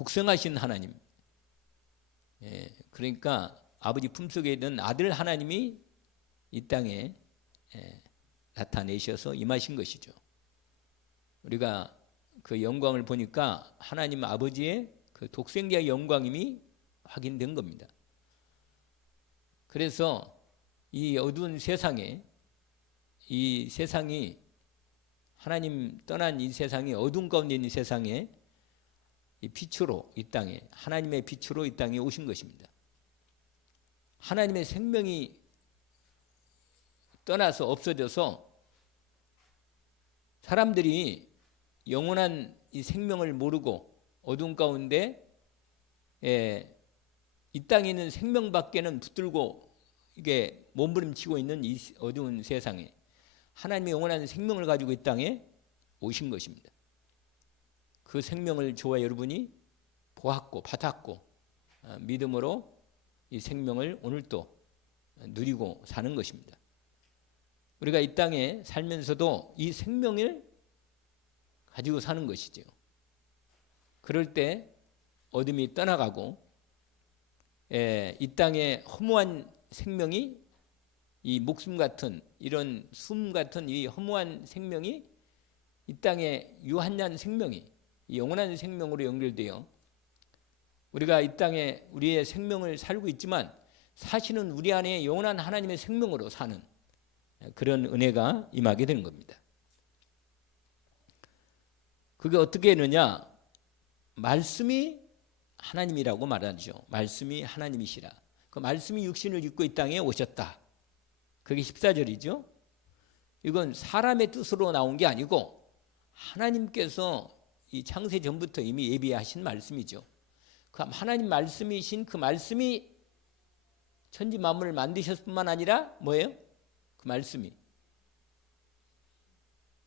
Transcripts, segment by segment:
독생하신 하나님, 그러니까 아버지 품속에 있는 아들 하나님이 이 땅에 나타내셔서 임하신 것이죠. 우리가 그 영광을 보니까 하나님 아버지의 그 독생자의 영광임이 확인된 겁니다. 그래서 이 어두운 세상에, 이 세상이, 하나님 떠난 이 세상이, 어두운 가운데 있는 세상에 이 빛으로, 이 땅에, 하나님의 빛으로 이 땅에 오신 것입니다. 하나님의 생명이 떠나서 없어져서 사람들이 영원한 이 생명을 모르고 어두운 가운데 이 땅에 있는 생명밖에는 붙들고 이게 몸부림치고 있는 이 어두운 세상에 하나님의 영원한 생명을 가지고 이 땅에 오신 것입니다. 그 생명을 저와 여러분이 보았고 받았고 믿음으로 이 생명을 오늘도 누리고 사는 것입니다. 우리가 이 땅에 살면서도 이 생명을 가지고 사는 것이죠. 그럴 때 어둠이 떠나가고 이 땅에 허무한 생명이, 이 목숨 같은, 이런 숨 같은 이 허무한 생명이 이 땅에 유한한 생명이 이 영원한 생명으로 연결되어 우리가 이 땅에 우리의 생명을 살고 있지만 사실은 우리 안에 영원한 하나님의 생명으로 사는 그런 은혜가 임하게 되는 겁니다. 그게 어떻게 되느냐? 말씀이 하나님이라고 말하죠. 말씀이 하나님이시라. 그 말씀이 육신을 입고 이 땅에 오셨다. 그게 14절이죠. 이건 사람의 뜻으로 나온 게 아니고 하나님께서 이 창세 전부터 이미 예비하신 말씀이죠. 그 하나님 말씀이신 그 말씀이 천지 만물을 만드셨을 뿐만 아니라 뭐예요? 그 말씀이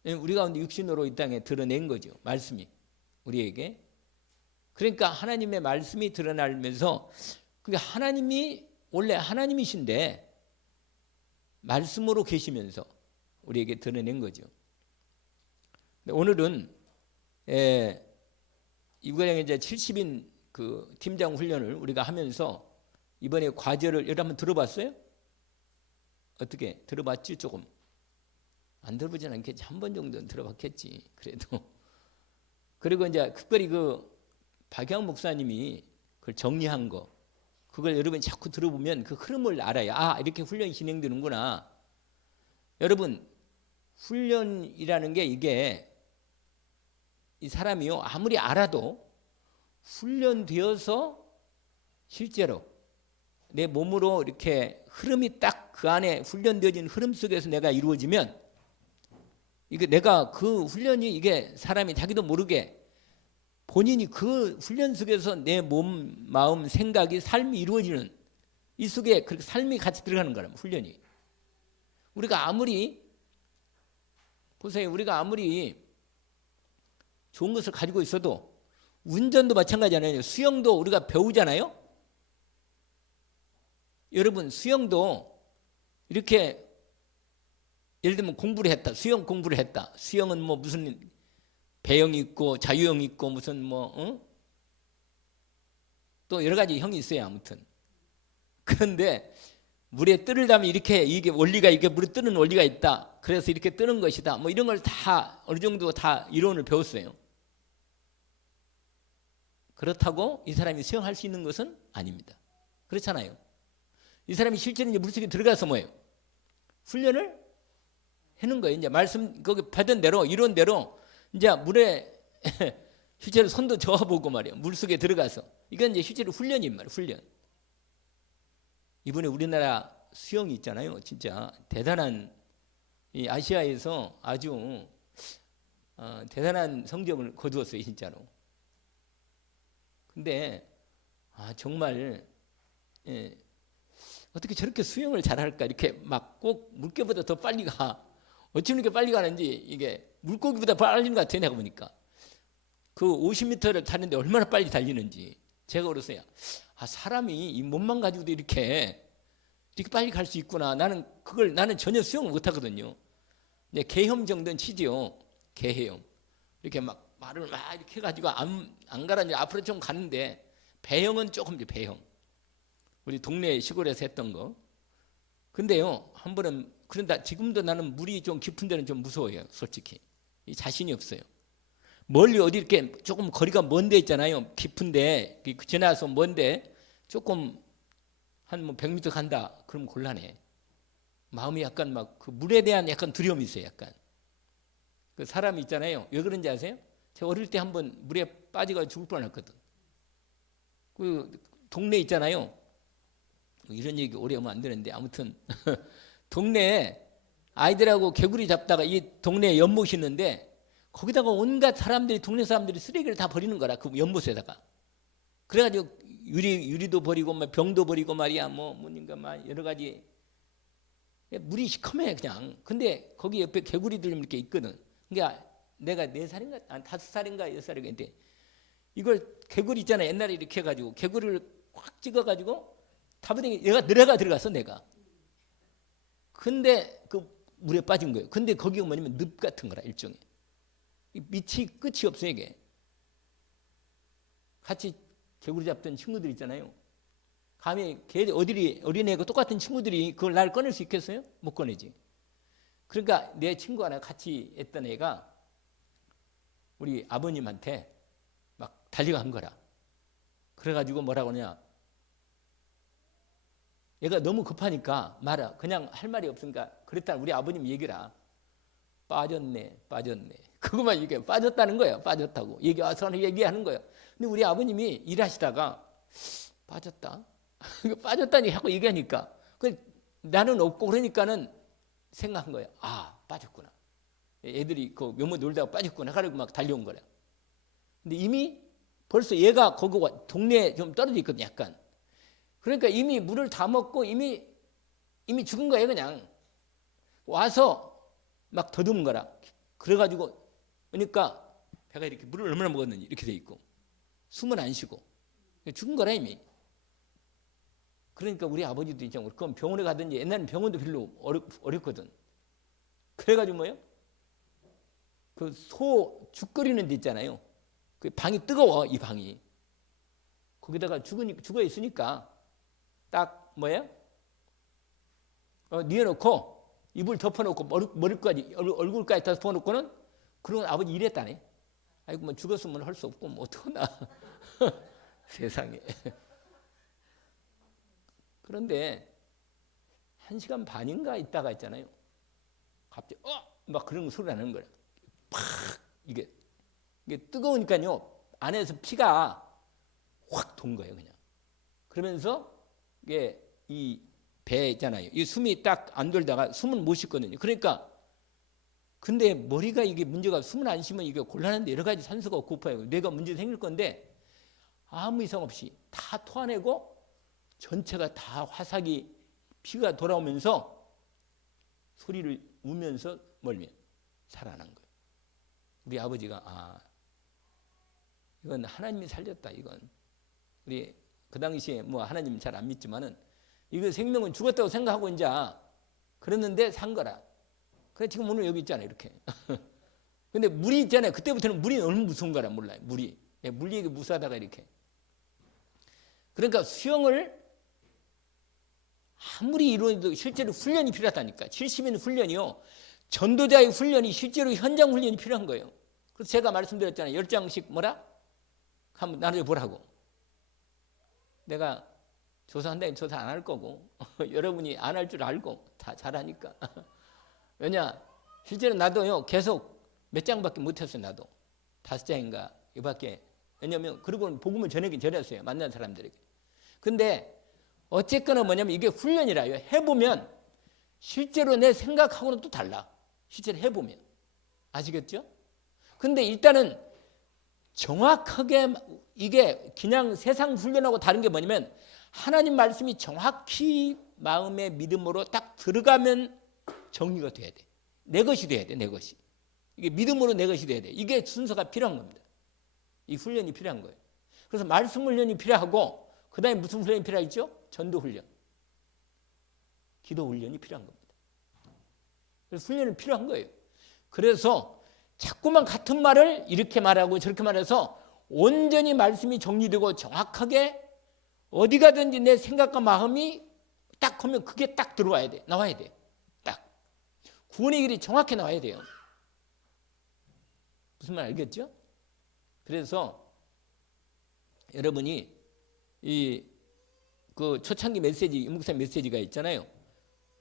우리 가운데 육신으로 이 땅에 드러낸 거죠. 말씀이 우리에게. 그러니까 하나님의 말씀이 드러나면서 그게 하나님이 원래 하나님이신데 말씀으로 계시면서 우리에게 드러낸 거죠. 오늘은 이번에 이제 70인 그 팀장 훈련을 우리가 하면서 이번에 과제를 여러분 들어봤어요? 어떻게 들어봤지? 조금 안 들어보진 않겠지. 한 번 정도는 들어봤겠지. 그래도 그리고 이제 특별히 그 박영 목사님이 그걸 정리한 거, 그걸 여러분이 자꾸 들어보면 그 흐름을 알아요. 아, 이렇게 훈련이 진행되는구나. 여러분, 훈련이라는 게 이게 이 사람이요 아무리 알아도 훈련되어서 실제로 내 몸으로 이렇게 흐름이 딱 그 안에 훈련되어진 흐름 속에서 내가 이루어지면 이게 내가 그 훈련이 이게 사람이 자기도 모르게 본인이 그 훈련 속에서 내 몸, 마음, 생각이 삶이 이루어지는 이 속에 그렇게 삶이 같이 들어가는 거라면 훈련이. 우리가 아무리 보세요. 우리가 아무리 좋은 것을 가지고 있어도 운전도 마찬가지잖아요. 수영도 우리가 배우잖아요. 여러분 수영도 이렇게 예를 들면 공부를 했다. 수영 공부를 했다. 수영은 뭐 무슨 배영이 있고 자유형이 있고 무슨 또 여러 가지 형이 있어요. 아무튼. 그런데 물에 뜰을 담으면 이렇게 이게 원리가 이게 물에 뜨는 원리가 있다. 그래서 이렇게 뜨는 것이다. 뭐 이런 걸 다 어느 정도 다 이론을 배웠어요. 그렇다고 이 사람이 수영할 수 있는 것은 아닙니다. 그렇잖아요. 이 사람이 실제로 이제 물속에 들어가서 뭐예요? 훈련을 하는 거예요. 이제 말씀 거기 받은 대로 이론대로 이제 물에 실제로 손도 저어보고 말이에요. 물속에 들어가서 이건 이제 실제로 훈련인 말이에요. 훈련. 이번에 우리나라 수영이 있잖아요. 진짜 대단한 이 아시아에서 아주 대단한 성적을 거두었어요. 진짜로. 근데 정말 어떻게 저렇게 수영을 잘할까? 이렇게 막 꼭 물개보다 더 빨리 가. 어찌 이렇게 빨리 가는지 이게 물고기보다 빨리는 것 같아요. 내가 보니까 그 50m를 타는데 얼마나 빨리 달리는지 제가 그랬어요. 사람이 이 몸만 가지고도 이렇게 빨리 갈 수 있구나. 나는 전혀 수영을 못 하거든요. 이제 개헤엄 정도는 치지요. 개헤엄 이렇게 막 말을 막 이렇게 해가지고 안 가라니 앞으로 좀 가는데 배영은 조금 돼. 배영 우리 동네 시골에서 했던 거. 근데요 한 번은 그런다 지금도 나는 물이 좀 깊은 데는 좀 무서워요. 솔직히 자신이 없어요. 멀리 어디 이렇게 조금 거리가 먼 데 있잖아요. 깊은데 지나서 먼데 조금 한 뭐 100m 간다. 그럼 곤란해. 마음이 약간 막 그 물에 대한 약간 두려움이 있어요. 약간 그 사람이 있잖아요. 왜 그런지 아세요? 제가 어릴 때 한번 물에 빠져가 죽을 뻔했거든. 그 동네 있잖아요. 이런 얘기 오래 하면 안 되는데 아무튼 동네에 아이들하고 개구리 잡다가 이 동네에 연못이 있는데 거기다가 온갖 사람들이 동네 사람들이 쓰레기를 다 버리는 거라 그 연못에다가. 그래가지고 유리도 버리고 뭐 병도 버리고 말이야 뭔가 막 여러 가지 물이 시커매 그냥. 근데 거기 옆에 개구리들 이렇게 있거든. 그러니까 내가 4살인가 5살인가 6살인가 이걸 개구리 있잖아. 옛날에 이렇게 해가지고 개구리를 확 찍어가지고 타버리니 얘가 들어갔어 내가. 근데 그 물에 빠진 거예요. 근데 거기가 뭐냐면 늪 같은 거라 일종의. 밑이 끝이 없어요 이게. 같이 개구리 잡던 친구들 있잖아요. 감히 어린애하고 똑같은 친구들이 그걸 날 꺼낼 수 있겠어요? 못 꺼내지. 그러니까 내 친구 하나 같이 했던 애가 우리 아버님한테 막 달려간 거라. 그래가지고 뭐라고 하냐. 얘가 너무 급하니까 말아. 그냥 할 말이 없으니까 그랬다. 우리 아버님 얘기라. 빠졌네. 그것만 이게 빠졌다는 거예요. 빠졌다고. 와서 얘기하는 거예요. 근데 우리 아버님이 일하시다가 빠졌다. 빠졌다니 하고 얘기하니까 나는 없고 그러니까는 생각한 거예요. 아 빠졌구나. 애들이 그 묘모 놀다가 빠졌구나. 그러고 막 달려온 거래. 근데 이미 벌써 얘가 거기 동네에 좀 떨어져 있거든 약간. 그러니까 이미 물을 다 먹고 이미 죽은 거예요 그냥. 와서 막 더듬은 거라. 그래가지고 그러니까 배가 이렇게 물을 얼마나 먹었는지 이렇게 돼 있고 숨은 안 쉬고 죽은 거라 이미. 그러니까 우리 아버지도 있잖아요. 그럼 병원에 가든지 옛날에는 병원도 별로 어렵거든. 그래가지고 뭐예요? 그 소 죽 끓이는 데 있잖아요. 그 방이 뜨거워 이 방이. 거기다가 죽어 있으니까 딱 뭐예요? 뉘어놓고 이불 덮어놓고 얼굴까지 덮어놓고는 그러고 아버지 일했다네. 아이고 뭐 죽었으면 할 수 없고 뭐 어떡하나. 세상에. 그런데 1시간 반인가 있다가 있잖아요. 갑자기 막 그런 소리가 나는 거야. 팍 이게 뜨거우니까요. 안에서 피가 확 돈 거예요, 그냥. 그러면서 이게 이 배 있잖아요. 이 숨이 딱 안 돌다가 숨은 못 쉬거든요. 그러니까 근데 머리가 이게 문제가 숨을 안 쉬면 이게 곤란한데 여러 가지 산소가 고파요. 뇌가 문제 생길 건데 아무 이상 없이 다 토해내고 전체가 다 화삭이 피가 돌아오면서 소리를 우면서 멀면 살아난 거예요. 우리 아버지가 이건 하나님이 살렸다. 이건 우리 그 당시에 뭐 하나님 잘 안 믿지만은 이거 생명은 죽었다고 생각하고 이제 그랬는데 산 거라. 그래 지금 오늘 여기 있잖아요 이렇게. 근데 물이 있잖아요. 그때부터는 물이 얼마나 무서운 거라 몰라요. 물이 얘기 무수하다가 이렇게. 그러니까 수영을 아무리 이론도 실제로 훈련이 필요하다니까. 70인 훈련이요. 전도자의 훈련이 실제로 현장 훈련이 필요한 거예요. 그래서 제가 말씀드렸잖아요. 10장씩 뭐라? 한번 나눠보라고. 내가 조사한다면 조사 안 할 거고 여러분이 안 할 줄 알고 다 잘하니까. 왜냐? 실제로 나도요. 계속 몇 장밖에 못했어요. 나도. 5장인가 이밖에. 왜냐면 그리고는 복음을 전하긴 전했어요. 만난 사람들에게. 근데 어쨌거나 뭐냐면 이게 훈련이라요. 해보면 실제로 내 생각하고는 또 달라. 실제로 해보면. 아시겠죠? 근데 일단은 정확하게 이게 그냥 세상 훈련하고 다른 게 뭐냐면 하나님 말씀이 정확히 마음의 믿음으로 딱 들어가면 정리가 돼야 돼. 내 것이 돼야 돼. 내 것이. 이게 믿음으로 내 것이 돼야 돼. 이게 순서가 필요한 겁니다. 이 훈련이 필요한 거예요. 그래서 말씀 훈련이 필요하고 그 다음에 무슨 훈련이 필요하죠? 전도 훈련. 기도 훈련이 필요한 겁니다. 그래서 훈련이 필요한 거예요. 그래서 자꾸만 같은 말을 이렇게 말하고 저렇게 말해서 온전히 말씀이 정리되고 정확하게 어디 가든지 내 생각과 마음이 딱 하면 그게 딱 들어와야 돼. 나와야 돼. 딱. 구원의 길이 정확히 나와야 돼요. 무슨 말 알겠죠? 그래서 여러분이 그 초창기 메시지, 윤목사 메시지가 있잖아요.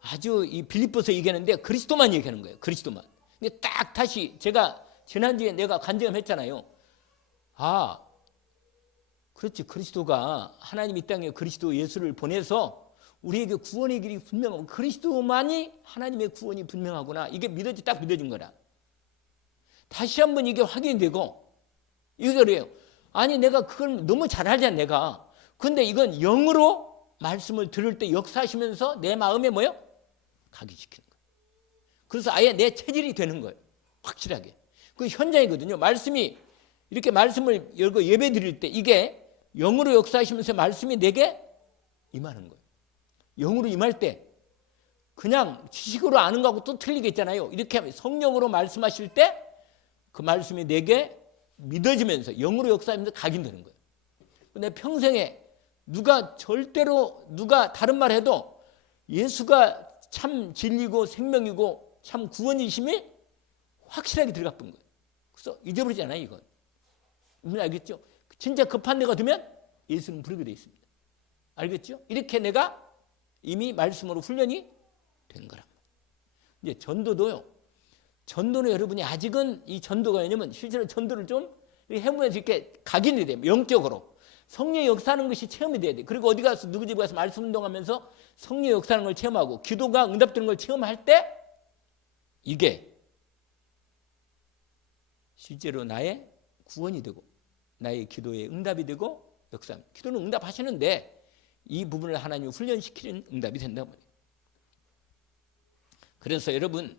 아주 이 빌립보서 얘기하는데 그리스도만 얘기하는 거예요. 그리스도만. 근데 딱 다시 제가 지난주에 내가 간증했잖아요. 아, 그렇지. 그리스도가 하나님 이 땅에 그리스도 예수를 보내서 우리에게 구원의 길이 분명하고 그리스도만이 하나님의 구원이 분명하구나. 이게 딱 믿어진 거라. 다시 한번 이게 확인되고 이게 그래요. 아니 내가 그걸 너무 잘 알잖아 내가. 근데 이건 영으로 말씀을 들을 때 역사하시면서 내 마음에 뭐요? 각인시키는 거예요. 그래서 아예 내 체질이 되는 거예요. 확실하게. 그 현장이거든요. 말씀이 이렇게 말씀을 열고 예배 드릴 때 이게 영으로 역사하시면서 말씀이 내게 임하는 거예요. 영으로 임할 때 그냥 지식으로 아는 거하고 또 틀리겠잖아요. 이렇게 성령으로 말씀하실 때 그 말씀이 내게 믿어지면서 영으로 역사하면서 각인되는 거예요. 내 평생에 누가 다른 말 해도 예수가 참 진리고 생명이고 참 구원이심이 확실하게 들어갔던 거예요. 그래서 잊어버리지 않아요, 이건. 여러분 알겠죠? 진짜 급한 데가 되면 예수는 부르게 되어 있습니다. 알겠죠? 이렇게 내가 이미 말씀으로 훈련이 된 거란 말이에요. 이제 전도도요. 전도는 여러분이 아직은 이 전도가 왜냐면 실제로 전도를 좀 해보면서 이렇게 각인이 돼요. 영적으로. 성령의 역사하는 것이 체험이 돼야 돼. 그리고 어디 가서 누구 집에 가서 말씀 운동하면서 성령의 역사하는 걸 체험하고 기도가 응답되는 걸 체험할 때 이게 실제로 나의 구원이 되고 나의 기도에 응답이 되고 역사합니다. 기도는 응답하시는데 이 부분을 하나님이 훈련시키는 응답이 된단 말이에요. 그래서 여러분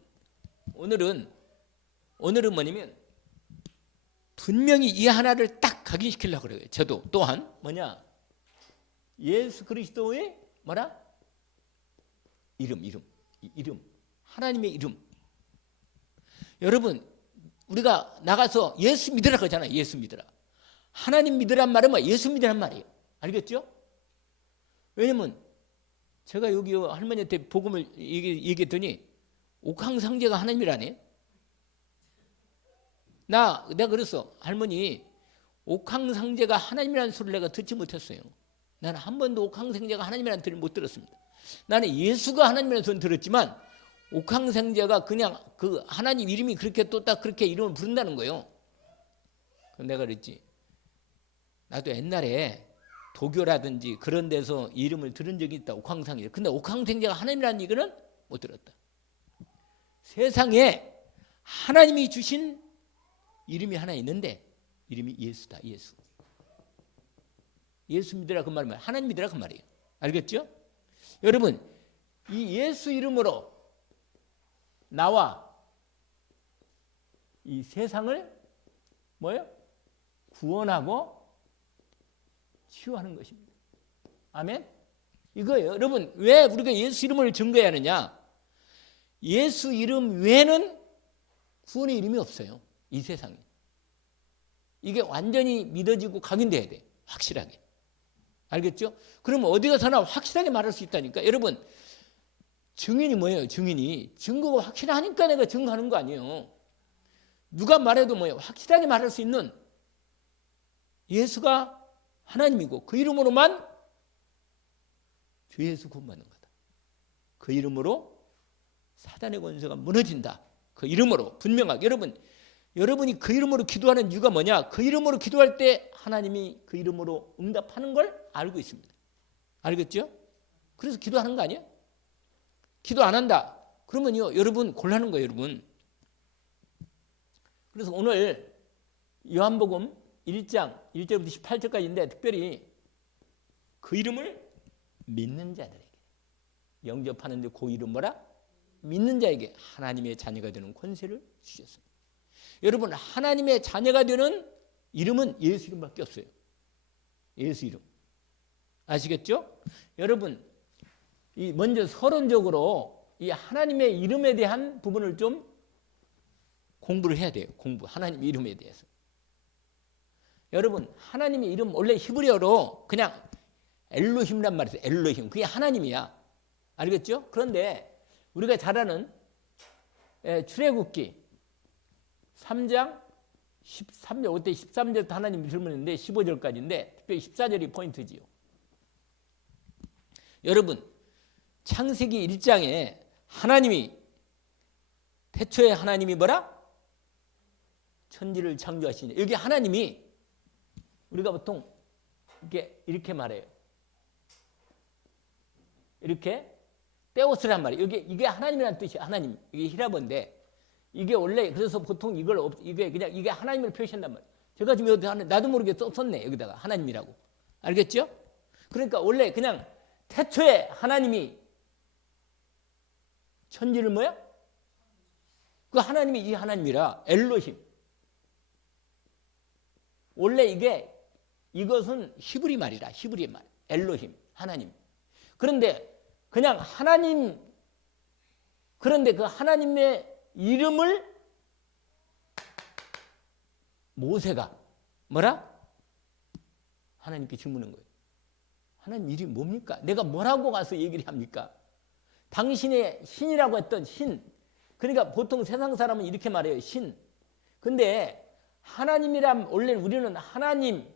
오늘은 뭐냐면 분명히 이 하나를 딱 각인시키려고 그래요. 저도 또한 뭐냐 예수 그리스도의 뭐라? 이름 하나님의 이름. 여러분 우리가 나가서 예수 믿으라 그러잖아요. 예수 믿으라. 하나님 믿으란 말은 뭐 예수 믿으란 말이에요. 알겠죠? 왜냐면 제가 여기 할머니한테 복음을 얘기했더니 옥황상제가 하나님이라네. 내가 그랬어. 할머니 옥황상제가 하나님이라는 소리를 내가 듣지 못했어요. 나는 한 번도 옥황상제가 하나님이라는 소리를 못 들었습니다. 나는 예수가 하나님이라는 소리를 들었지만 옥황상제가 그냥 그 하나님 이름이 그렇게 또 딱 그렇게 이름을 부른다는 거예요. 그럼 내가 그랬지. 나도 옛날에 도교라든지 그런 데서 이름을 들은 적이 있다. 옥황상제. 근데 옥황상제가 하나님이라는 얘기는 못 들었다. 세상에 하나님이 주신 이름이 하나 있는데 이름이 예수다. 예수 믿으라 그 말이면 하나님 믿으라 그 말이에요. 알겠죠? 여러분 이 예수 이름으로 나와 이 세상을 뭐예요? 구원하고 치유하는 것입니다. 아멘? 이거예요. 여러분 왜 우리가 예수 이름을 증거해야 하느냐? 예수 이름 외에는 구원의 이름이 없어요. 이 세상에. 이게 완전히 믿어지고 각인돼야 돼. 확실하게. 알겠죠? 그러면 어디 가서나 확실하게 말할 수 있다니까. 여러분 증인이 뭐예요? 증인이. 증거가 확실하니까 내가 증거하는 거 아니에요. 누가 말해도 뭐예요? 확실하게 말할 수 있는 예수가 하나님이고 그 이름으로만 죄에서 구원받는 거다. 그 이름으로 사단의 권세가 무너진다. 그 이름으로 분명하게. 여러분이 그 이름으로 기도하는 이유가 뭐냐? 그 이름으로 기도할 때 하나님이 그 이름으로 응답하는 걸 알고 있습니다. 알겠죠? 그래서 기도하는 거 아니에요? 기도 안 한다. 그러면요, 여러분 곤란한 거예요, 여러분. 그래서 오늘 요한복음 1장 1절부터 18절까지인데 특별히 그 이름을 믿는 자들에게 영접하는데 그 이름 뭐라? 믿는 자에게 하나님의 자녀가 되는 권세를 주셨습니다. 여러분 하나님의 자녀가 되는 이름은 예수 이름밖에 없어요. 예수 이름. 아시겠죠? 여러분 먼저 서론적으로 이 하나님의 이름에 대한 부분을 좀 공부를 해야 돼요. 공부. 하나님 이름에 대해서. 여러분, 하나님의 이름 원래 히브리어로 그냥 엘로힘이란 말이 있어요. 엘로힘. 그게 하나님이야. 알겠죠? 그런데 우리가 잘 아는 출애굽기 3장 13절, 그때 13절부터 하나님이 질문했는데 15절까지인데 특별히 14절이 포인트지요. 여러분, 창세기 1장에 하나님이 태초에 하나님이 뭐라? 천지를 창조하시니. 여기 하나님이 우리가 보통 이렇게 말해요. 이렇게 떼옷을 한 말이에요. 이게 하나님이라는 뜻이에요. 하나님. 이게 히라본데 이게 원래 그래서 보통 이게 그냥 이게 하나님을 표시한단 말이에요. 제가 지금 여기 나도 모르게 썼네. 여기다가 하나님이라고. 알겠죠? 그러니까 원래 그냥 태초에 하나님이 천지를 뭐야? 그 하나님이 이 하나님이라 엘로힘. 원래 이것은 히브리 말이라. 히브리 말. 엘로힘. 하나님. 그런데 그냥 하나님, 그런데 그 하나님의 이름을 모세가 뭐라? 하나님께 질문한 거예요. 하나님 이름이 뭡니까? 내가 뭐라고 가서 얘기를 합니까? 당신의 신이라고 했던 신. 그러니까 보통 세상 사람은 이렇게 말해요. 신. 근데 하나님이란 원래 우리는 하나님,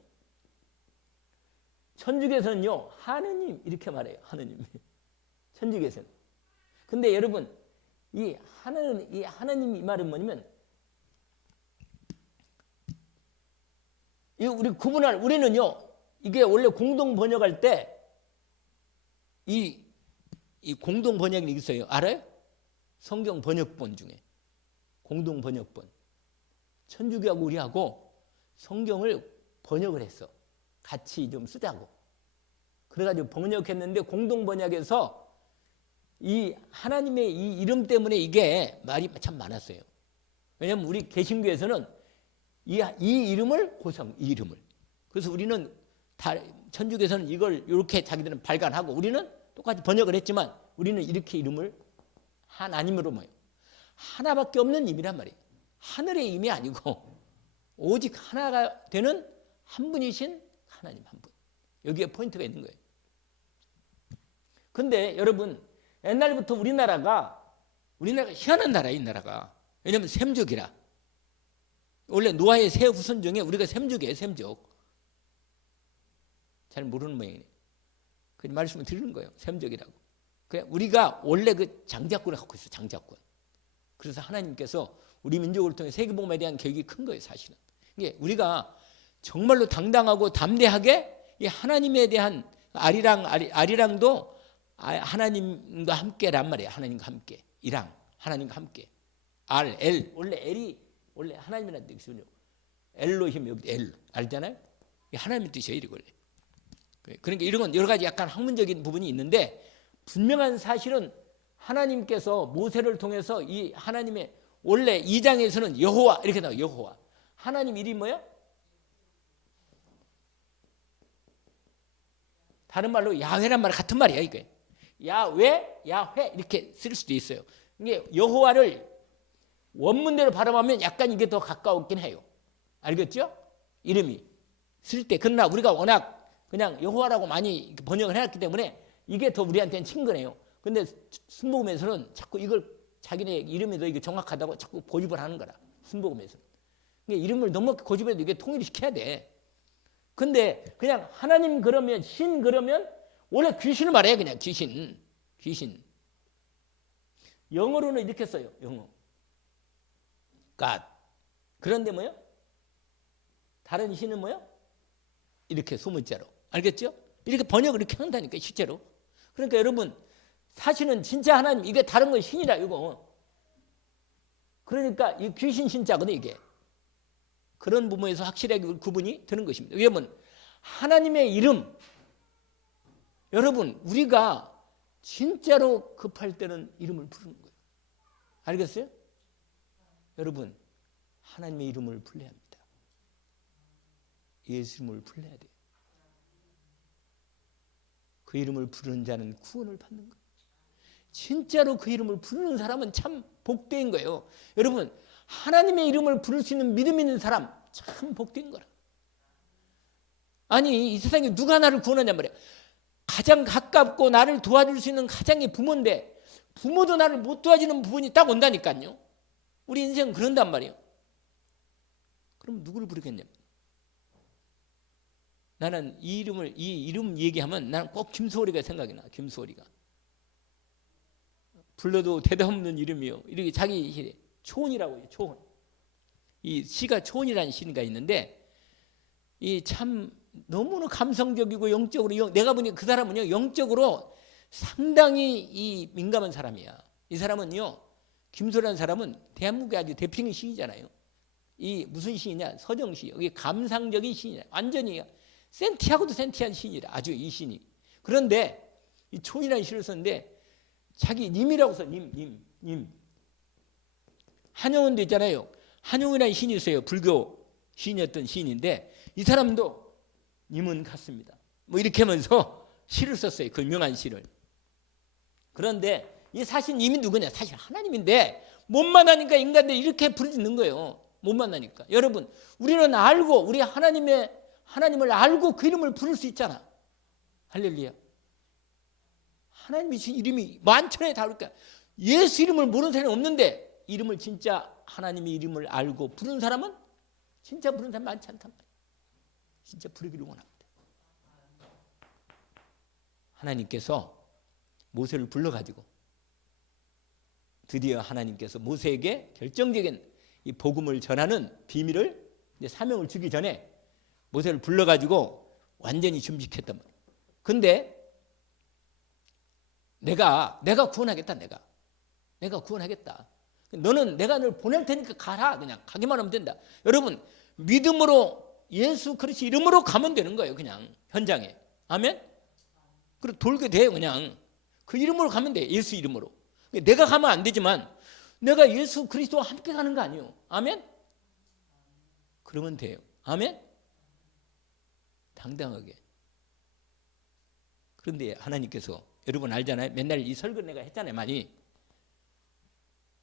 천주교에서는요 하느님 이렇게 말해요. 하느님. 천주교에서는. 근데 여러분 이 하나님 이 말은 뭐냐면 우리 구분할 우리는요 이게 원래 공동 번역할 때 이 공동 번역이 있어요. 알아요? 성경 번역본 중에 공동 번역본. 천주교하고 우리하고 성경을 번역을 했어. 같이 좀 쓰자고. 그래가지고 번역했는데 공동 번역에서 이 하나님의 이 이름 때문에 이게 말이 참 많았어요. 왜냐하면 우리 개신교에서는 이 이름을 이 이름을. 그래서 우리는 다 천주교에서는 이걸 이렇게 자기들은 발간하고 우리는 똑같이 번역을 했지만 우리는 이렇게 이름을 하나님으로 모여. 하나밖에 없는 이름이란 말이에요. 하늘의 이름이 아니고 오직 하나가 되는 한 분이신 하나님 한 분. 여기에 포인트가 있는 거예요. 근데 여러분 옛날부터 우리나라가 희한한 나라예요. 이 나라가. 왜냐하면 셈족이라. 원래 노아의 세 후손 중에 우리가 셈족이에요. 셈족. 잘 모르는 모양이네요. 그 말씀을 드리는 거예요. 셈족이라고. 우리가 원래 그 장자권을 갖고 있어요. 장자권. 그래서 하나님께서 우리 민족을 통해 세계복음에 대한 계획이 큰 거예요. 사실은. 이게 우리가 정말로 당당하고 담대하게 이 하나님에 대한 아리랑도 하나님과 함께란 말이에요. 하나님과 함께. 이랑 하나님과 함께. L 원래 L이 원래 하나님이라는 뜻이거든요. 엘로힘 여기 엘 알잖아요. 이게 하나님의 뜻이에요. 이거 원래. 그러니까 이런 건 여러 가지 약간 학문적인 부분이 있는데 분명한 사실은 하나님께서 모세를 통해서 이 하나님의 원래 2장에서는 여호와 이렇게 나와요. 여호와. 하나님 이름이 뭐예요? 다른 말로 야훼란 말 같은 말이야 이게. 야훼, 야훼 이렇게 쓸 수도 있어요. 이게 여호와를 원문대로 발음하면 약간 이게 더 가까웠긴 해요. 알겠죠? 이름이 쓸 때. 그러나 우리가 워낙 그냥 여호와라고 많이 번역을 해놨기 때문에 이게 더 우리한테는 친근해요. 근데 순복음에서는 자꾸 이걸 자기네 이름이 더 이게 정확하다고 자꾸 고집을 하는 거라. 순복음에서는. 이름을 너무 고집해도 이게 통일시켜야 돼. 근데 그냥 하나님 그러면 신 그러면 원래 귀신을 말해. 그냥 귀신. 영어로는 이렇게 써요. 영어. God. 그런데 뭐요? 다른 신은 뭐요? 이렇게 소문자로. 알겠죠? 이렇게 번역을 이렇게 한다니까 실제로. 그러니까 여러분 사실은 진짜 하나님 이게 다른 건 신이라 이거. 그러니까 이 귀신 신자거든 이게. 그런 부분에서 확실하게 구분이 되는 것입니다. 왜냐하면 하나님의 이름 여러분 우리가 진짜로 급할 때는 이름을 부르는 거예요. 알겠어요? 여러분 하나님의 이름을 불러야 합니다. 예수 이름을 불러야 돼요. 그 이름을 부르는 자는 구원을 받는 거예요. 진짜로 그 이름을 부르는 사람은 참 복된 거예요. 여러분 하나님의 이름을 부를 수 있는 믿음 있는 사람 참 복된 거라. 아니 이 세상에 누가 나를 구원하냐 말이야. 가장 가깝고 나를 도와줄 수 있는 가장이 부모인데 부모도 나를 못 도와주는 부분이 딱 온다니까요. 우리 인생은 그런단 말이에요. 그럼 누구를 부르겠냐. 나는 이 이름 얘기하면 나는 꼭 김소리가 생각이 나. 김소리가 불러도 대답 없는 이름이요. 이렇게 자기 초혼이라고 해요. 초혼. 이 시가 초혼이라는 시가 있는데 이 참 너무나 감성적이고 영적으로 내가 보니 그 사람은요 영적으로 상당히 이 민감한 사람이야. 이 사람은요 김소리라는 사람은 대한민국의 아주 대표적인 시인이잖아요. 이 무슨 시이냐 서정시. 여기 감상적인 시인이야. 완전히 센티하고도 센티한 시인이라 아주 이 시인이. 그런데 이 초혼이라는 시를 썼는데 자기 님이라고 써. 님. 한용운도 있잖아요. 한용운이라는 시인이 있어요. 불교 시인이었던 시인인데 이 사람도 님은 같습니다. 뭐 이렇게 하면서 시를 썼어요. 그 유명한 시를. 그런데 이 사실 님이 누구냐? 사실 하나님인데 못 만나니까 인간들이 이렇게 부르짖는 거예요. 못 만나니까. 여러분 우리는 알고 우리 하나님을 알고 그 이름을 부를 수 있잖아. 할렐루야. 하나님이 주신 이름이 만천에 다르니까 예수 이름을 모르는 사람이 없는데 이름을 진짜 하나님의 이름을 알고 부르는 사람은 진짜 부르는 사람 많지 않단 말이야. 진짜 부르기를 원합니다. 하나님께서 모세를 불러가지고 드디어 하나님께서 모세에게 결정적인 이 복음을 전하는 비밀을 사명을 주기 전에 모세를 불러가지고 완전히 준비했단 말이에요. 근데 내가 구원하겠다. 내가 구원하겠다. 너는 내가 널 보낼 테니까 가라. 그냥 가기만 하면 된다. 여러분 믿음으로 예수 그리스도 이름으로 가면 되는 거예요. 그냥 현장에. 아멘. 그리고 돌게 돼요. 그냥 그 이름으로 가면 돼. 예수 이름으로. 내가 가면 안 되지만 내가 예수 그리스도와 함께 가는 거 아니에요. 아멘. 그러면 돼요. 아멘. 당당하게. 그런데 하나님께서 여러분 알잖아요. 맨날 이 설교 내가 했잖아요. 많이.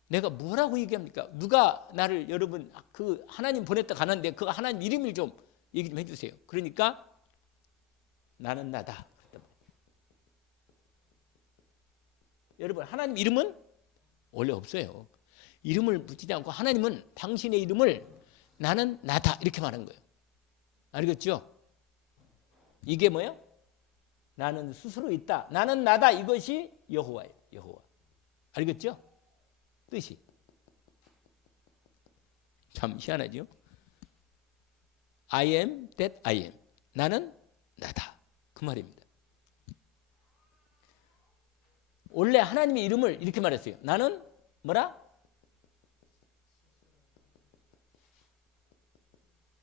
내가 뭐라고 얘기합니까? 누가 나를 여러분 그 하나님 보냈다 가는데 그 하나님 이름을 좀 얘기 좀 해주세요. 그러니까 나는 나다. 여러분 하나님 이름은 원래 없어요. 이름을 붙이지 않고 하나님은 당신의 이름을 나는 나다 이렇게 말한 거예요. 알겠죠? 이게 뭐예요? 나는 스스로 있다. 나는 나다. 이것이 여호와예요. 여호와. 알겠죠? 뜻이. 참 희한하죠? I am that I am. 나는 나다. 그 말입니다. 원래 하나님의 이름을 이렇게 말했어요. 나는 뭐라?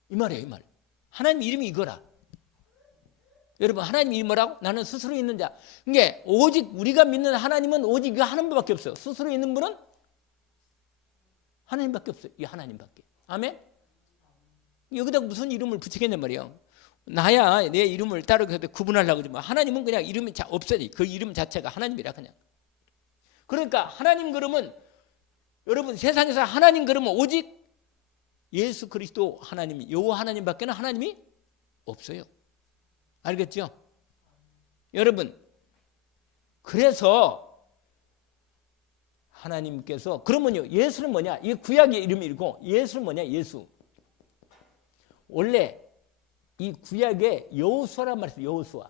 이 말이에요. 이 말. 하나님 이름이 이거라. 여러분 하나님 이름이 뭐라고? 나는 스스로 있는 자. 그러니까 오직 우리가 믿는 하나님은 오직 이 하나님밖에 없어요. 스스로 있는 분은 하나님밖에 없어요. 이 하나님밖에. 아멘? 여기다 무슨 이름을 붙이겠냔 말이에요. 나야 내 이름을 따로 구분하려고 하지만 하나님은 그냥 이름이 없어요. 그 이름 자체가 하나님이라 그냥. 그러니까 하나님 그러면 여러분 세상에서 하나님 그러면 오직 예수 그리스도 하나님, 여호와 하나님밖에는 하나님이 없어요. 알겠죠? 여러분 그래서 하나님께서 그러면요 예수는 뭐냐? 이 구약의 이름이고 예수는 뭐냐? 예수. 원래 이 구약에 여호수아란 말이 있어요. 여호수아.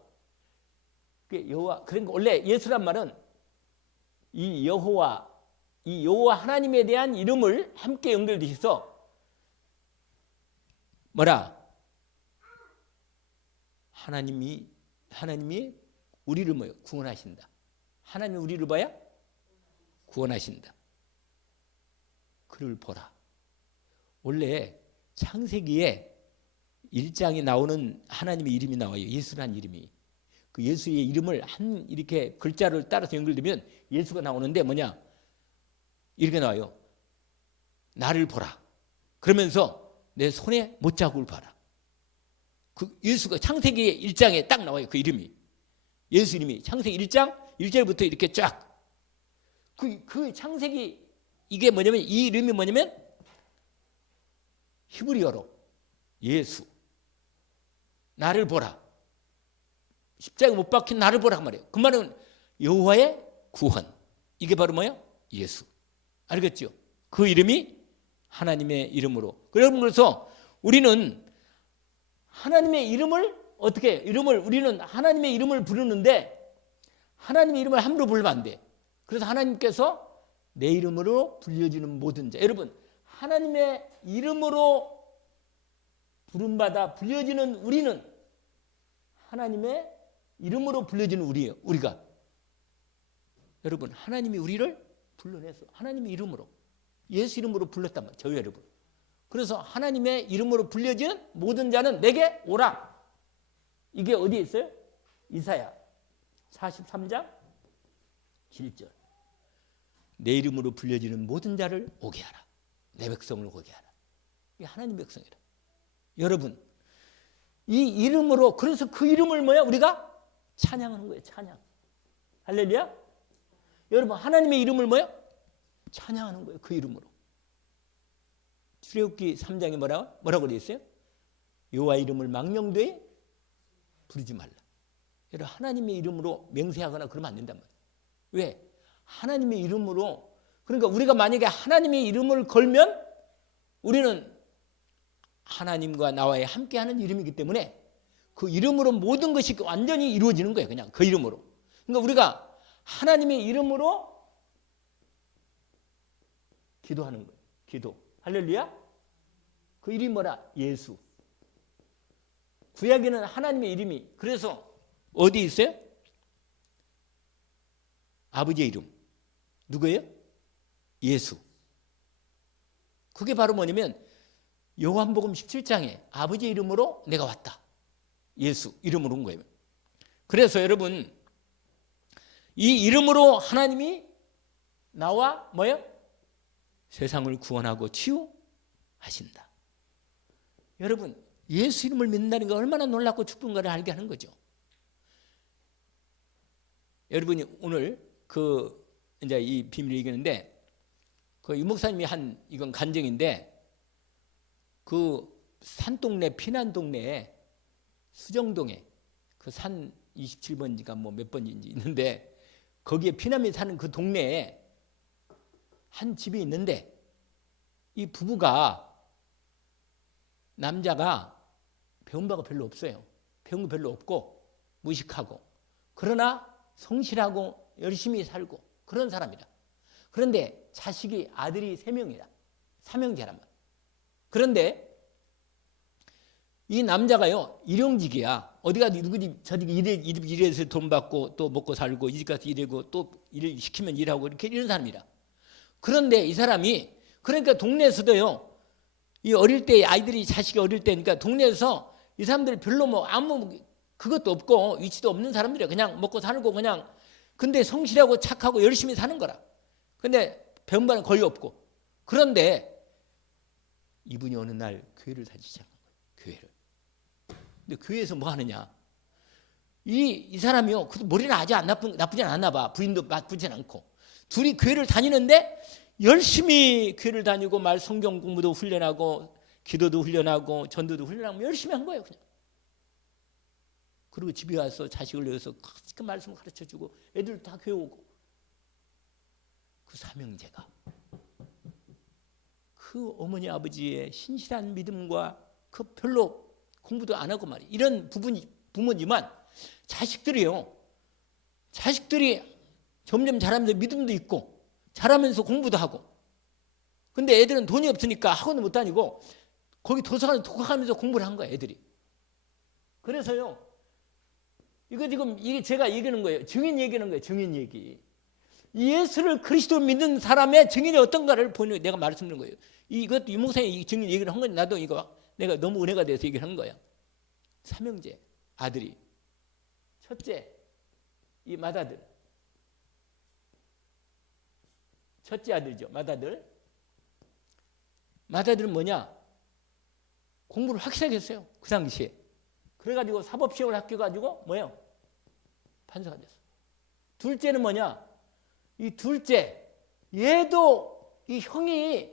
그러니까 원래 예수란 말은 이 여호와 하나님에 대한 이름을 함께 연결되셔서 뭐라? 하나님이 우리를 뭐요? 구원하신다. 하나님이 우리를 뭐야? 구원하신다. 그를 보라. 원래 창세기에 1장에 나오는 하나님의 이름이 나와요. 예수라는 이름이. 그 예수의 이름을 이렇게 글자를 따라서 연결되면 예수가 나오는데 뭐냐? 이렇게 나와요. 나를 보라. 그러면서 내 손에 못자국을 봐라. 그 예수가 창세기 1장에 딱 나와요. 그 이름이. 예수 이름이 창세기 1장 1절부터 이렇게 쫙. 그 창세기 이게 뭐냐면 이 이름이 뭐냐면 히브리어로 예수, 나를 보라. 십자가에 못 박힌 나를 보라 그 말이에요. 그 말은 여호와의 구원. 이게 바로 뭐예요? 예수. 알겠죠? 그 이름이 하나님의 이름으로. 그래서 우리는 하나님의 이름을 어떻게 우리는 하나님의 이름을 부르는데 하나님의 이름을 함부로 부르면 안 돼. 그래서 하나님께서 내 이름으로 불려지는 모든 자. 여러분, 하나님의 이름으로 부름받아 불려지는 우리는 하나님의 이름으로 불려지는 우리예요. 우리가. 여러분, 하나님이 우리를 불러내서 하나님의 이름으로 예수 이름으로 불렀단 말이에요. 저희 여러분. 그래서 하나님의 이름으로 불려진 모든 자는 내게 오라. 이게 어디에 있어요? 이사야 43장 7절. 내 이름으로 불려지는 모든 자를 오게 하라. 내 백성을 오게 하라. 이게 하나님 백성이라. 여러분, 이 이름으로, 그래서 그 이름을 뭐야? 우리가 찬양하는 거예요. 찬양. 할렐루야. 여러분, 하나님의 이름을 뭐야? 찬양하는 거예요. 그 이름으로. 출애굽기 3장에 뭐라고 되어 있어요? 여호와 이름을 망령되이 부르지 말라. 여러분, 하나님의 이름으로 맹세하거나 그러면 안 된단 말이에요. 왜? 하나님의 이름으로. 그러니까 우리가 만약에 하나님의 이름을 걸면 우리는 하나님과 나와의 함께하는 이름이기 때문에 그 이름으로 모든 것이 완전히 이루어지는 거예요. 그냥 그 이름으로. 그러니까 우리가 하나님의 이름으로 기도하는 거예요. 기도. 할렐루야. 그 이름이 뭐라? 예수. 구약에는 하나님의 이름이, 그래서 어디 있어요? 아버지의 이름. 누구예요? 예수. 그게 바로 뭐냐면 요한복음 17장에 아버지의 이름으로 내가 왔다. 예수 이름으로 온 거예요. 그래서 여러분, 이 이름으로 하나님이 나와 뭐예요? 세상을 구원하고 치유하신다. 여러분, 예수 이름을 믿는다는 게 얼마나 놀랍고 축복인가를 알게 하는 거죠. 여러분이 오늘 이제 이 비밀을 얘기하는데, 이 목사님이 한 이건 간증인데, 그 산동네 피난 동네에 수정동에 그 산 27번지가 뭐 몇 번인지 있는데, 거기에 피난민이 사는 그 동네에 한 집이 있는데, 이 부부가, 남자가 배운 바가 별로 없어요. 배운 거 별로 없고 무식하고, 그러나 성실하고 열심히 살고 그런 사람이라. 그런데 자식이 아들이 3명이라. 삼형제란 말이야. 그런데 이 남자가요, 일용직이야. 어디 가서 누구 집 저집 일해서 돈 받고 또 먹고 살고, 이 집 가서 일하고 또 일 시키면 일하고 이런 사람이라. 그런데 이 사람이, 그러니까 동네에서도요, 이 어릴 때 아이들이, 자식이 어릴 때니까 동네에서 이 사람들 별로 뭐 아무 그것도 없고 위치도 없는 사람들이야. 그냥 먹고 살고 그냥. 근데 성실하고 착하고 열심히 사는 거라. 근데 배운 바는 거의 없고. 그런데 이분이 어느 날 교회를 다니기 시작한 거예요. 교회를. 근데 교회에서 뭐 하느냐? 이 사람이요, 머리는 아주 나쁘진 않나 봐. 부인도 나쁘진 않고. 둘이 교회를 다니는데 열심히 교회를 다니고 말 성경 공부도 훈련하고 기도도 훈련하고 전도도 훈련하고 열심히 한 거예요. 그냥. 그리고 집에 와서 자식을 위해서 그 말씀 가르쳐주고 애들 다 교회 오고. 그 삼형제가 그 어머니 아버지의 신실한 믿음과 그 별로 공부도 안 하고 말이에요. 이런 부모지만 자식들이 점점 자라면서 믿음도 있고 잘하면서 공부도 하고. 근데 애들은 돈이 없으니까 학원을 못 다니고 거기 도서관에 독학하면서 공부를 한 거야, 애들이. 그래서요, 이게 제가 얘기하는 거예요. 증인 얘기하는 거예요, 증인 얘기. 예수를 그리스도 믿는 사람의 증인이 어떤가를 보는, 내가 말씀드리는 거예요. 이것도 유목사님이 증인 얘기를 한 건데, 나도 이거 내가 너무 은혜가 돼서 얘기를 한 거야. 삼형제 아들이, 첫째 이 맏아들, 첫째 아들이죠. 맏아들은 뭐냐? 공부를 확실하게 했어요. 그 당시에. 그래가지고 사법시험을 합격해가지고 뭐예요? 판사가 됐어. 둘째는 뭐냐? 이 둘째, 얘도 이 형이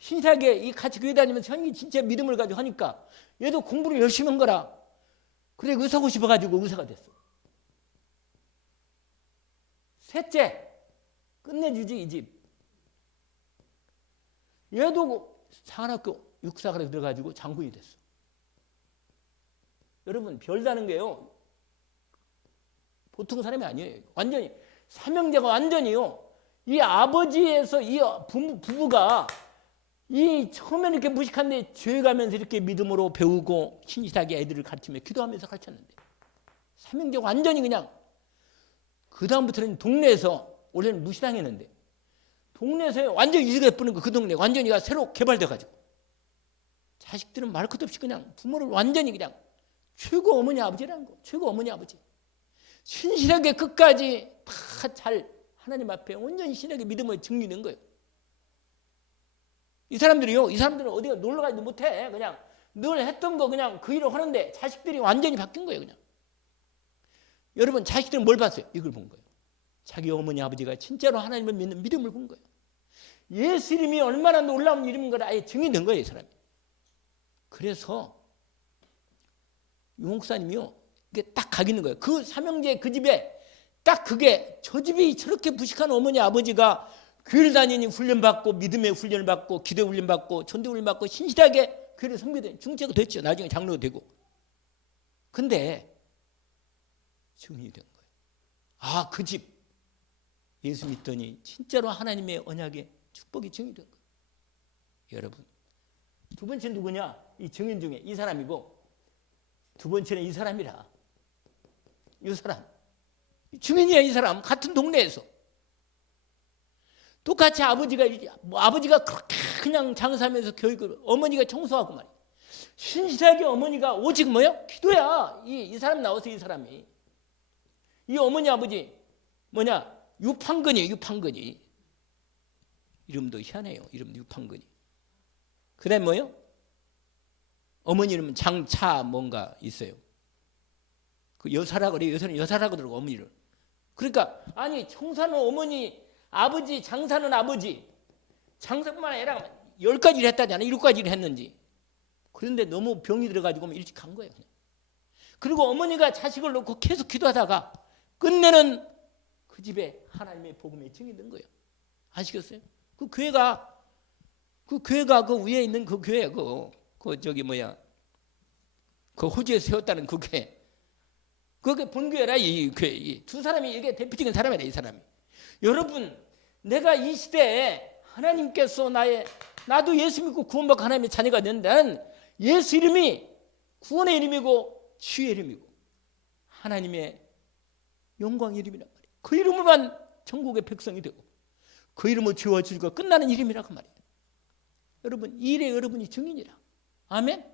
신기하게 이 같이 교회 다니면서 형이 진짜 믿음을 가지고 하니까 얘도 공부를 열심히 한 거라. 그래 의사고 싶어가지고 의사가 됐어. 셋째, 끝내주지 이 집. 얘도 사관학교 육사관에 들어가지고 장군이 됐어. 여러분 별다른 게요. 보통 사람이 아니에요. 완전히 삼형제가 완전히요. 이 아버지에서 이 부부가 이 처음에 이렇게 무식한데 교회 가면서 이렇게 믿음으로 배우고 신실하게 애들을 가르치며 기도하면서 가르쳤는데 삼형제가 완전히 그냥 그 다음부터는 동네에서 원래는 무시당했는데 동네에서 완전히 유지가 뿌는 거 그 동네 완전히가 새로 개발돼가지고 자식들은 말 것도 없이 그냥 부모를 완전히 그냥 최고 어머니 아버지라는 거. 최고 어머니 아버지. 신실하게 끝까지 다 잘 하나님 앞에 온전히 신실하게 믿음을 증리는 거예요. 이 사람들은 어디가 놀러 가지도 못해. 그냥 늘 했던 거 그냥 그 일을 하는데 자식들이 완전히 바뀐 거예요. 그냥. 여러분 자식들은 뭘 봤어요? 이걸 본 거예요. 자기 어머니 아버지가 진짜로 하나님을 믿는 믿음을 본 거예요. 예수 이름이 얼마나 놀라운 이름인 걸 아예 증인된 거예요. 이 사람이. 그래서 유 목사님이요. 이게 딱 각있는 거예요. 그 삼형제 그 집에 딱 그게 저 집이 저렇게 무식한 어머니 아버지가 교회를 다니니 훈련받고 믿음의 훈련을 받고 기도 훈련 받고 전도 훈련 받고 신실하게 교회를 섬기던 중재가 됐죠. 나중에 장로가 되고. 근데 증인이 된 거예요. 아, 그 집 예수 믿더니 진짜로 하나님의 언약의 축복이 증인이 된 거예요. 여러분 두 번째는 누구냐? 이 증인 중에 이 사람이고 두 번째는 이 사람이라. 이 사람 증인이야. 이 사람 같은 동네에서 똑같이 아버지가 그렇게 그냥 장사하면서 교육을 어머니가 청소하고 말이야. 신실하게 어머니가 오직 뭐야? 기도야. 이 사람 나와서 이 사람이 이 어머니 아버지 뭐냐? 유판근이 이름도 희한해요. 이름도 유판근이. 그다음 뭐요? 어머니 이름은 장차 뭔가 있어요. 그 여사라고 그래요. 여사라고 그러고 어머니를. 그러니까 아니 청사는 어머니 아버지 장사는 아버지 장사뿐만 아니라 10가지를 했다잖아요. 7가지를 했는지. 그런데 너무 병이 들어가지고 일찍 간 거예요. 그냥. 그리고 어머니가 자식을 놓고 계속 기도하다가 끝내는 그 집에 하나님의 복음의 증이 된 거예요. 아시겠어요? 그 교회가 그 위에 있는 그 교회 그 호주에 세웠다는 그 교회. 그게 본교회라 이 교회. 두 사람이 이게 대표적인 사람이라 이 사람이. 여러분, 내가 이 시대에 하나님께서 나도 예수 믿고 구원받고 하나님의 자녀가 된다는 예수 이름이 구원의 이름이고 주의 이름이고 하나님의 영광 이름이란 말이에요. 그 이름으로만 천국의 백성이 되고 그 이름을 죄와 주가 끝나는 이름이라고 말이에요. 여러분, 이 일에 여러분이 증인이라. 아멘.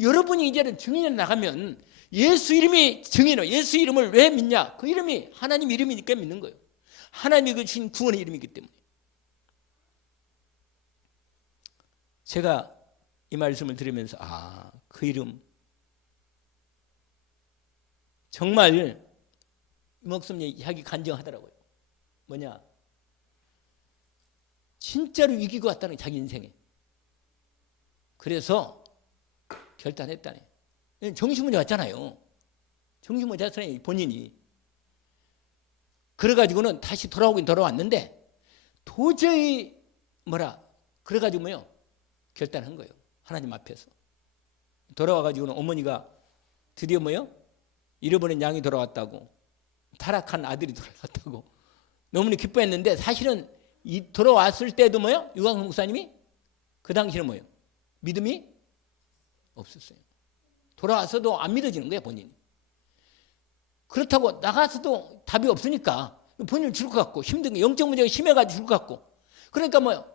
여러분이 이제는 증인에 나가면 예수 이름이 증인이에요. 예수 이름을 왜 믿냐? 그 이름이 하나님 이름이니까 믿는 거예요. 하나님이 주신 구원의 이름이기 때문에. 제가 이 말씀을 들으면서 그 이름 정말 이 목사님 이야기 간증하더라고요. 뭐냐? 진짜로 이기고 왔다는 자기 인생에. 그래서 결단했다네. 정신문제 왔잖아요. 정신문제 왔잖아요. 본인이. 그래가지고는 다시 돌아왔는데 도저히 그래가지고 결단한 거예요. 하나님 앞에서. 돌아와가지고는 어머니가 드디어 잃어버린 양이 돌아왔다고, 타락한 아들이 돌아왔다고 너무나 기뻐했는데 사실은 돌아왔을 때도 유광 목사님이 그 당시는 믿음이 없었어요. 돌아와서도 안 믿어지는 거예요, 본인이. 그렇다고 나가서도 답이 없으니까 본인을 죽을 것 같고 힘든 게 영적 문제가 심해가지고 죽을 것 같고 그러니까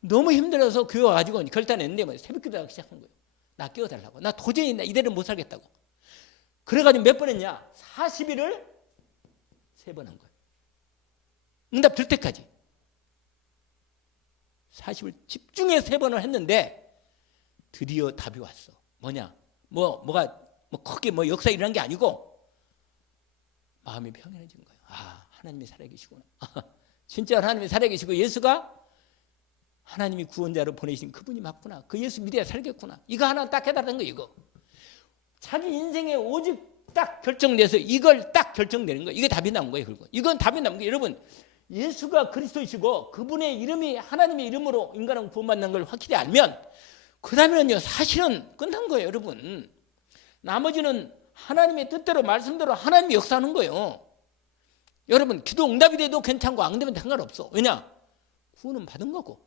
너무 힘들어서 교회 와가지고 결단했는데 새벽 기도하기 시작한 거예요. 나 깨워달라고. 나 도저히 이대로 못 살겠다고. 그래가지고 몇 번 했냐? 40일을 3번 한 거예요. 응답 들 때까지. 40일 집중해 3번을 했는데 드디어 답이 왔어. 뭐냐? 뭐가 크게 역사 일어난 게 아니고 마음이 평안해진 거예요. 하나님이 살아계시구나. 진짜 하나님이 살아계시고 예수가 하나님이 구원자로 보내신 그분이 맞구나. 그 예수 믿어야 살겠구나. 이거 하나 딱 깨달은 거 이거. 자기 인생에 오직 딱 결정돼서 이걸 딱 결정되는 거예요. 이게 답이 나온 거예요. 그리고 이건 답이 나온 거예요. 여러분, 예수가 그리스도이시고 그분의 이름이 하나님의 이름으로 인간은 구원받는 걸 확실히 알면 그 다음에는요 사실은 끝난 거예요. 여러분, 나머지는 하나님의 뜻대로 말씀대로 하나님이 역사하는 거예요. 여러분, 기도 응답이 돼도 괜찮고 안 되면 상관없어. 왜냐? 구원은 받은 거고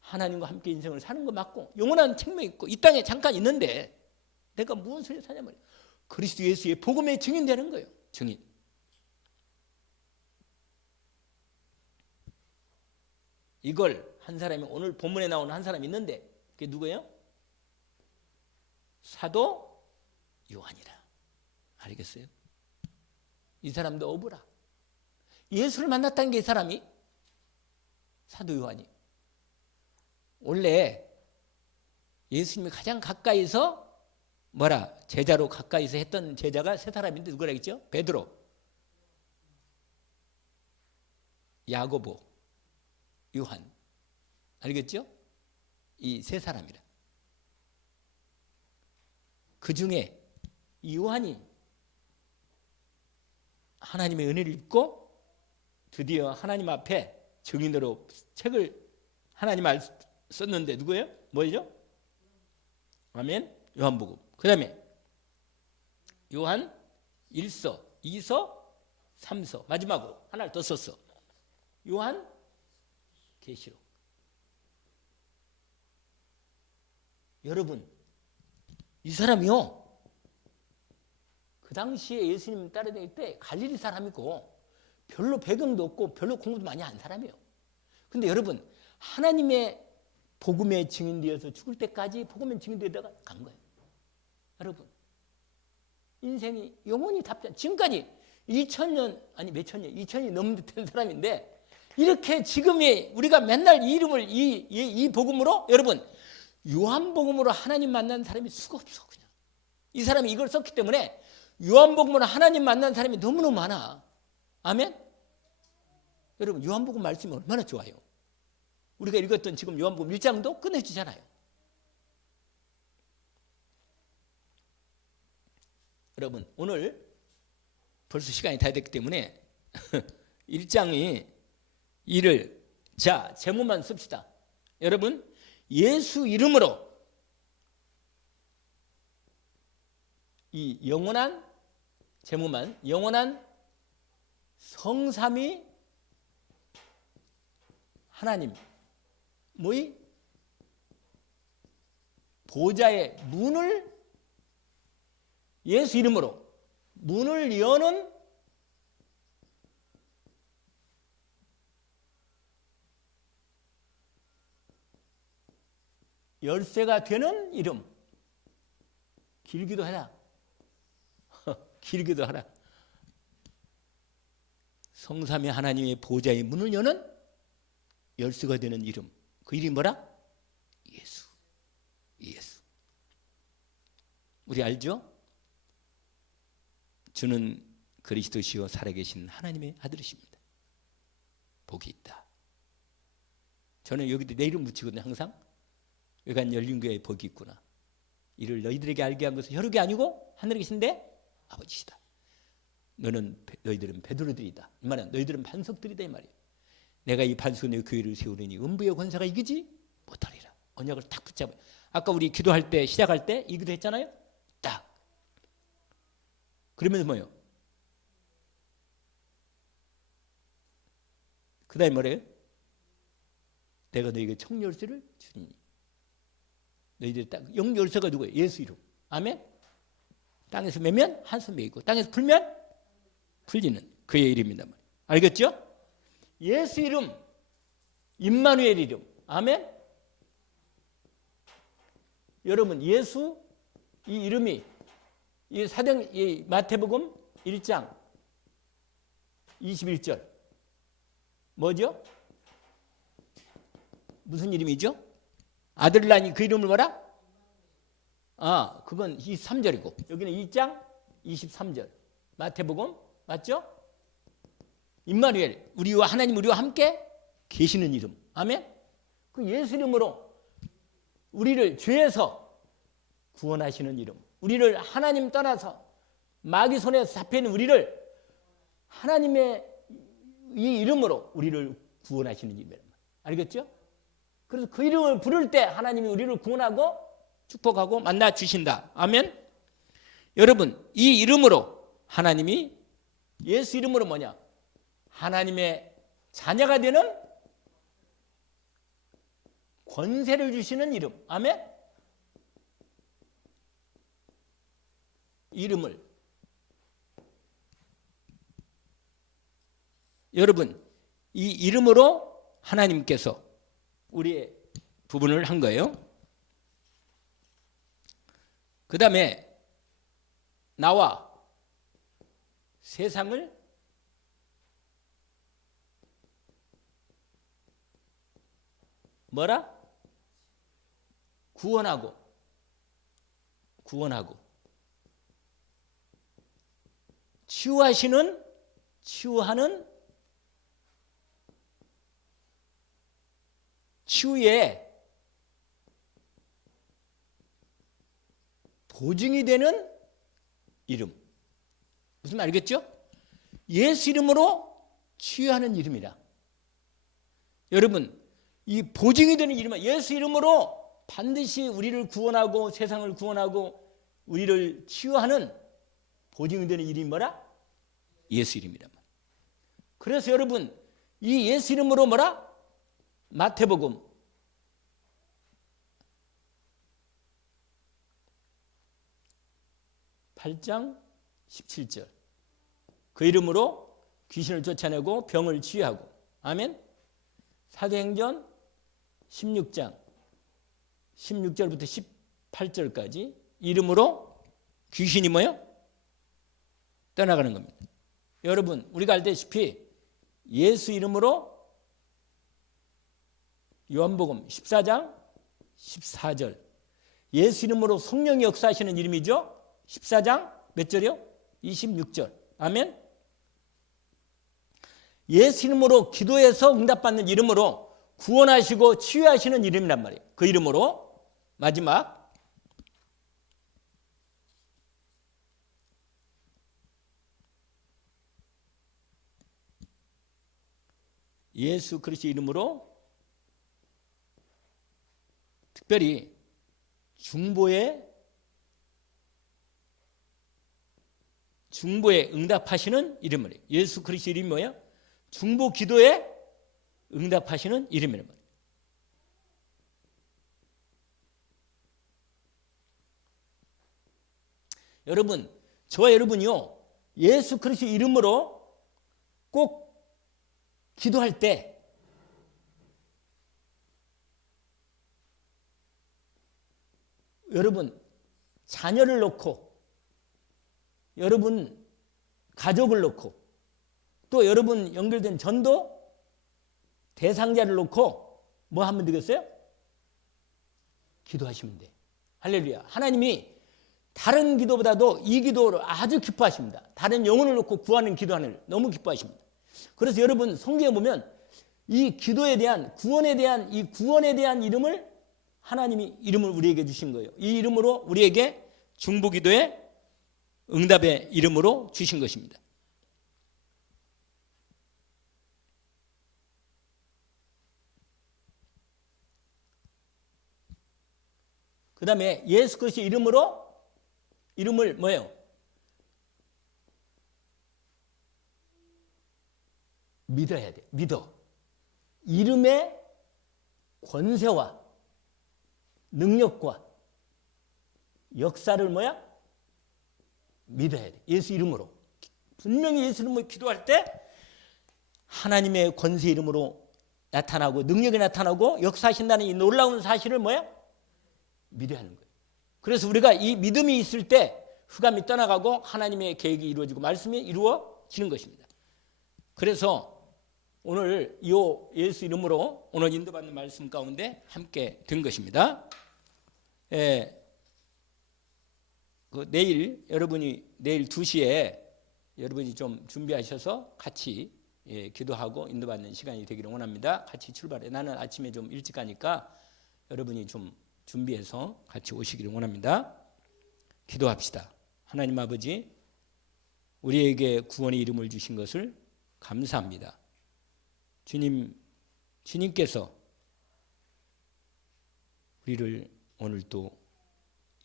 하나님과 함께 인생을 사는 거 맞고 영원한 책망이 있고 이 땅에 잠깐 있는데 내가 무슨 소리 사냐 말이야. 그리스도 예수의 복음의 증인되는 거예요. 증인. 이걸 한 사람이 오늘 본문에 나오는 한 사람이 있는데 그게 누구예요? 사도 요한이라. 알겠어요? 이 사람도 어부라. 예수를 만났다는 게 이 사람이 사도 요한이. 원래 예수님이 가장 가까이서 제자로 가까이서 했던 제자가 세 사람인데 누구라 했죠? 베드로, 야고보, 요한. 알겠죠? 이 세 사람이라. 그 중에 이 요한이 하나님의 은혜를 입고 드디어 하나님 앞에 증인으로 책을 하나님 말 썼는데 누구예요? 뭐죠? 아멘. 요한복음. 그 다음에 요한 1서, 2서, 3서. 마지막으로 하나를 더 썼어. 요한 계시록. 여러분, 이 사람이요, 그 당시에 예수님 따라다닐 때 갈릴리 사람이고 별로 배경도 없고 별로 공부도 많이 한 사람이에요. 근데 여러분, 하나님의 복음에 증인되어서 죽을 때까지 복음에 증인되다가 간 거예요. 여러분, 인생이 영원히 답장. 지금까지 2000년 아니 몇 천년 2000년이 넘는 사람인데 이렇게 지금의 우리가 맨날 이 이름을 이 복음으로 여러분 요한복음으로 하나님 만난 사람이 수가 없어. 그냥 이 사람이 이걸 썼기 때문에 요한복음으로 하나님 만난 사람이 너무너무 많아. 아멘. 여러분, 요한복음 말씀이 얼마나 좋아요. 우리가 읽었던 지금 요한복음 1장도 끝내주잖아요. 여러분, 오늘 벌써 시간이 다 됐기 때문에 1장이 일을 자 제목만 씁시다. 여러분, 예수 이름으로 이 영원한 제목만 영원한 성삼위 하나님 뭐이 보좌의 문을 예수 이름으로 문을 여는 열쇠가 되는 이름. 길기도 하라. 길기도 하라. 성삼위 하나님의 보좌의 문을 여는 열쇠가 되는 이름. 그 이름이 뭐라? 예수. 예수. 우리 알죠? 주는 그리스도시요 살아계신 하나님의 아들이십니다. 복이 있다. 저는 여기도 내 이름 붙이거든요. 항상. 여간 열린교회에 복이 있구나. 이를 너희들에게 알게 한 것은 혈육이 아니고 하늘에 계신데 아버지시다. 너희들은 베드로들이다. 이 말은 너희들은 반석들이다 이 말이에요. 내가 이 반석 내 교회를 세우려니 음부의 권세가 이기지 못하리라. 언약을 딱 붙잡아요. 아까 우리 기도할 때 시작할 때 이 기도 했잖아요. 딱. 그러면서 뭐예요? 그 다음에 뭐래요? 내가 너희에게 청열쇠를 주니. 너희들이 딱 영열쇠가 누구예요? 예수 이름. 아멘. 땅에서 매면 한 손 매이고 땅에서 풀면 풀리는 그의 이름이다. 알겠죠? 예수 이름, 임마누엘 이름. 아멘. 여러분, 예수 이 이름이 이 마태복음 1장 21절 뭐죠? 무슨 이름이죠? 아들을 낳으니 그 이름을 뭐라? 그건 23절이고 여기는 2장 23절 마태복음 맞죠? 임마누엘, 하나님 우리와 함께 계시는 이름. 아멘. 그 예수 이름으로 우리를 죄에서 구원하시는 이름, 우리를 하나님 떠나서 마귀 손에 잡혀있는 우리를 하나님의 이 이름으로 우리를 구원하시는 이름이란 말이에요. 알겠죠? 그래서 그 이름을 부를 때 하나님이 우리를 구원하고 축복하고 만나 주신다. 아멘. 여러분, 이 이름으로 하나님이 예수 이름으로 뭐냐? 하나님의 자녀가 되는 권세를 주시는 이름. 아멘. 이름을 여러분, 이 이름으로 하나님께서 우리의 부분을 한 거예요. 그 다음에 나와 세상을 뭐라? 구원하고 치유하는 치유의 보증이 되는 이름. 무슨 말이겠죠? 예수 이름으로 치유하는 이름이라. 여러분, 이 보증이 되는 이름은 예수 이름으로 반드시 우리를 구원하고 세상을 구원하고 우리를 치유하는 보증이 되는 이름이 뭐라? 예수 이름이란 말이에요. 그래서 여러분, 이 예수 이름으로 뭐라? 마태복음 8장 17절. 그 이름으로 귀신을 쫓아내고 병을 치유하고. 아멘. 사도행전 16장 16절부터 18절까지 이름으로 귀신이 뭐요? 떠나가는 겁니다. 여러분, 우리가 알다시피 예수 이름으로 요한복음 14장 14절 예수 이름으로 성령이 역사하시는 이름이죠. 14장 몇 절이요? 26절. 아멘. 예수 이름으로 기도해서 응답받는 이름으로 구원하시고 치유하시는 이름이란 말이에요. 그 이름으로 마지막 예수 그리스도 이름으로 특별히 중보에 응답하시는 이름이에요. 예수 그리스도 이름이 뭐예요? 중보 기도에 응답하시는 이름이란 말이에요. 여러분, 저와 여러분이요, 예수 그리스도 이름으로 꼭 기도할 때 여러분 자녀를 놓고 여러분 가족을 놓고 또 여러분 연결된 전도 대상자를 놓고 뭐 하면 되겠어요? 기도하시면 돼. 할렐루야. 하나님이 다른 기도보다도 이 기도를 아주 기뻐하십니다. 다른 영혼을 놓고 구하는 기도하는 걸 너무 기뻐하십니다. 그래서 여러분 성경에 보면 이 기도에 대한 구원에 대한 이름을 하나님이 이름을 우리에게 주신 거예요. 이 이름으로 우리에게 중보기도의 응답의 이름으로 주신 것입니다. 그 다음에 예수 그리스도 이름을 뭐예요? 믿어야 돼. 믿어. 이름의 권세와 능력과 역사를 뭐야? 믿어야 돼. 예수 이름으로. 분명히 예수 이름으로 기도할 때 하나님의 권세 이름으로 나타나고 능력이 나타나고 역사하신다는 이 놀라운 사실을 뭐야? 믿어야 하는 거예요. 그래서 우리가 이 믿음이 있을 때 흑암이 떠나가고 하나님의 계획이 이루어지고 말씀이 이루어지는 것입니다. 그래서 오늘 이 예수 이름으로 오늘 인도받는 말씀 가운데 함께 된 것입니다. 내일 여러분이 내일 2시에 여러분이 좀 준비하셔서 같이 기도하고 인도받는 시간이 되기를 원합니다. 같이 출발해. 나는 아침에 좀 일찍 가니까 여러분이 좀 준비해서 같이 오시기를 원합니다. 기도합시다. 하나님 아버지, 우리에게 구원의 이름을 주신 것을 감사합니다. 주님께서 우리를 오늘 또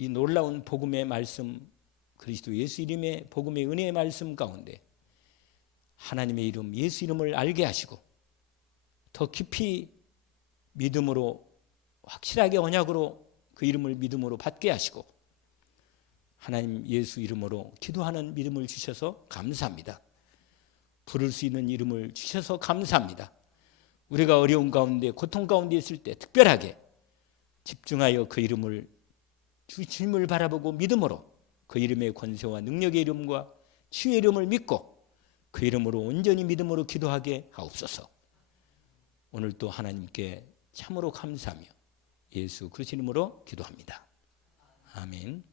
이 놀라운 복음의 말씀, 그리스도 예수 이름의 복음의 은혜의 말씀 가운데 하나님의 이름, 예수 이름을 알게 하시고 더 깊이 믿음으로, 확실하게 언약으로 그 이름을 믿음으로 받게 하시고 하나님 예수 이름으로 기도하는 믿음을 주셔서 감사합니다. 부를 수 있는 이름을 주셔서 감사합니다. 우리가 어려운 가운데, 고통 가운데 있을 때 특별하게 집중하여 그 이름을, 주님을 바라보고 믿음으로 그 이름의 권세와 능력의 이름과 치유의 이름을 믿고 그 이름으로 온전히 믿음으로 기도하게 하옵소서. 오늘도 하나님께 참으로 감사하며 예수 그리스도 이름으로 기도합니다. 아멘.